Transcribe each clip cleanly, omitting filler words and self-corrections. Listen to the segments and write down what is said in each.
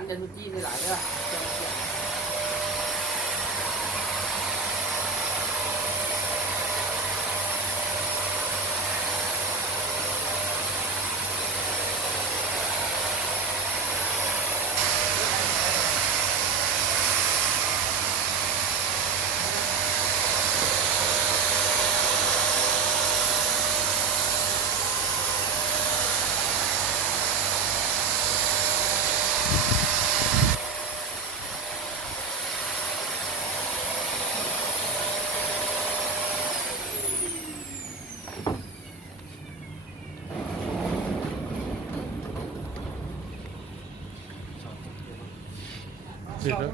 กันจะทุจี้ได้หลายเด้อ ติดแล้ว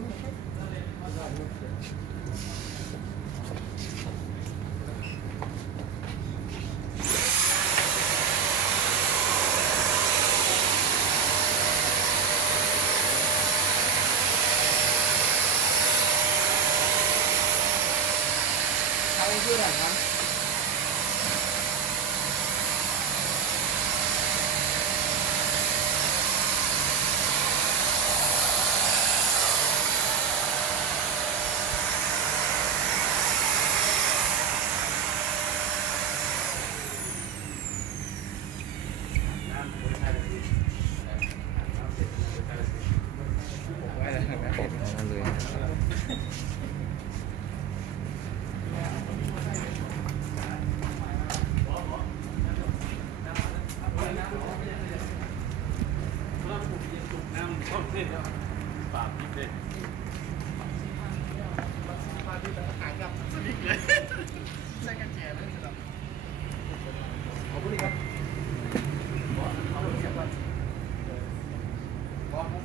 ใช้ชื่ออะไรครับ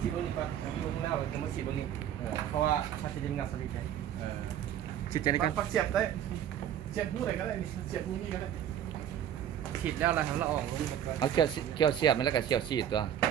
ฉีดบนนี้ก่อนลงแล้วจะมาฉีดบนนี้เพราะว่าถ้าจะดึงงับสลิปได้ฉีดใจในการ ปักเสียบได้เสียบผู้ไหนก็ได้เสียบผู้นี้ก็ได้ ฉีดแล้วอะไรครับเราออกลง เอาเกี่ยวเสียบมันแล้วก็เกี่ยวฉีดตัว เ